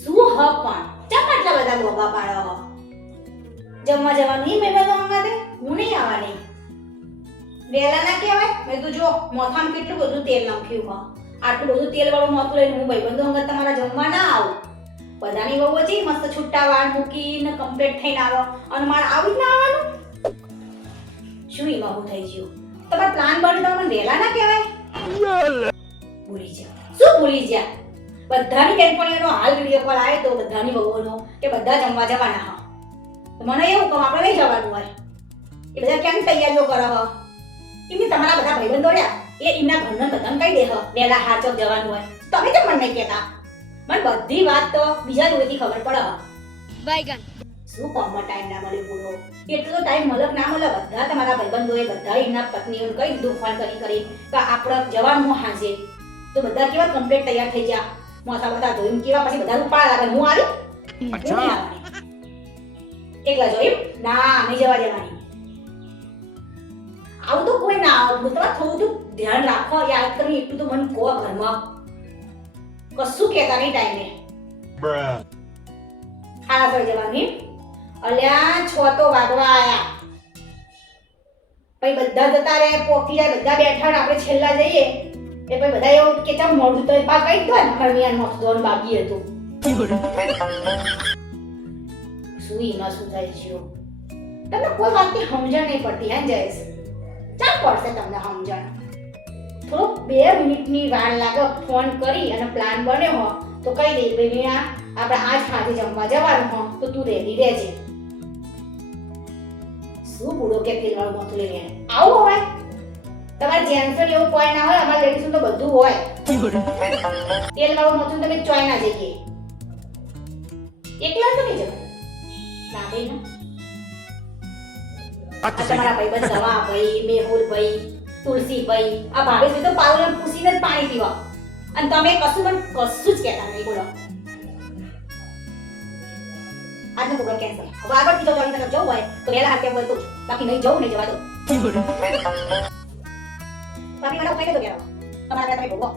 શું હ પણ ચમ આટલા બધા ગોગા પાડો હ જમવા જવાનું નહીં મેં બધા અંગાતે હું નહીં આવવાની વેલા ના કહેવાય મેં તું જો મોથામાં કેટલું બધું તેલ નાખ્યું હ આટલું બધું તેલ વાળું મોથું લઈને હું ભાઈબંધો અંગત તમારા જમવા ના આવું બધાની વહુ છે મસ્ત છૂટા વાળ મૂકીને કમ્પ્લીટ થઈને આવે અને મારે આવી જ ના આવવાનું શું એમાં હું થઈ ગયું તમારો પ્લાન બન્યો તો મને વેલા ના કહેવાય ભૂલી જા શું ભૂલી જા બધાની બેનપણીઓનો હાલ વિડિયો કોલ આવ્યો તો બધાની વહુઓનો કે બધા જમવા જવાના હ તો મને એવું કહો આપણે નહીં જવાનું હોય એ બધા કેમ તૈયારીઓ કરે હ એમને તમારા બધા ભાઈબંધો રહ્યા એ એમના ઘરના બધાને કહી દે હ વેલા હાચક જવાનું હોય તમે કેમ મને નહીં કહેતા મને બધી વાત તો બીજા જોડેથી ખબર પડે હ બાયગન શું કોમમાં ટાઈમ ના મળે બોલો એટલો તો ટાઈમ મળે ના મળે બધા તમારા ભાઈબંધોએ બધા એમના પત્નીઓને કહી દીધું ફોન કરી કે આપણે જવાનું હું હાજે તો બધા કેવા કમ્પ્લીટ તૈયાર થઈ ગયા મોસા બધા ધોઈને કેવા પછી બધા ઉપાડ લાગે હું આવી અચ્છા એકલા જોઈ ના નહીં જવા દેવાની આવું તો કોઈ ના આવું તમારે થોડું ધ્યાન રાખો યાદ કરી એટલું તો મને કહો ઘરમાં કશું કહેતા નહીં ટાઈમે ખાડા પર જવાની અલ્યા 6 તો વાગવા આયા પછી બધા જતા રહે પોકી જાય બધા બેઠા ને આપણે છેલ્લા જઈએ એ પછી બધા એવું કે ચમ મોડું તો પા કઈ દો ને મરમિયાન મોસ દોન બાકી હતું શું એમાં શું થાય છે તમને કોઈ વાતની સમજણ નહીં પડતી હે જયેશ ચાલ પડશે તમને સમજણ થોડુંક 2 મિનિટની વાર લાગે ફોન કરી અને પ્લાન બન્યો હો તો કહી દે ભાઈ આપણે આજ સાંજે જમવા જવાનું હો તો તું રેડી રહેજે શું બુડો કે તેલવાળું મોથું લઈને આવું હોય તમારે જેન્ટ્સ એવું કોઈ ના હોય અમારા લેડીઝ તો બધું હોય તેલવાળું મોથું તમે ચોય ના જઈએ એકલા તો નહીં જવાનું ના ભાઈ ના તમારા ભાઈબંધ દવા ભાઈ મેહુલ ભાઈ તુલસી ભાઈ આ ભાભી તો પાવલન પૂછીને જ પાણી પીવા અને તમે કશું જ કહેતા નહીં બોલો આજનો પ્રોગ્રામ કેન્સલ હવે આગળ બીજો જોઈન તરફ જવું હોય તો વહેલા હાથે બોલતો બાકી નહીં જવું નહીં જવા દો બાકી મને ઉપાય તો કહેવા તમારા તમે ભોગવો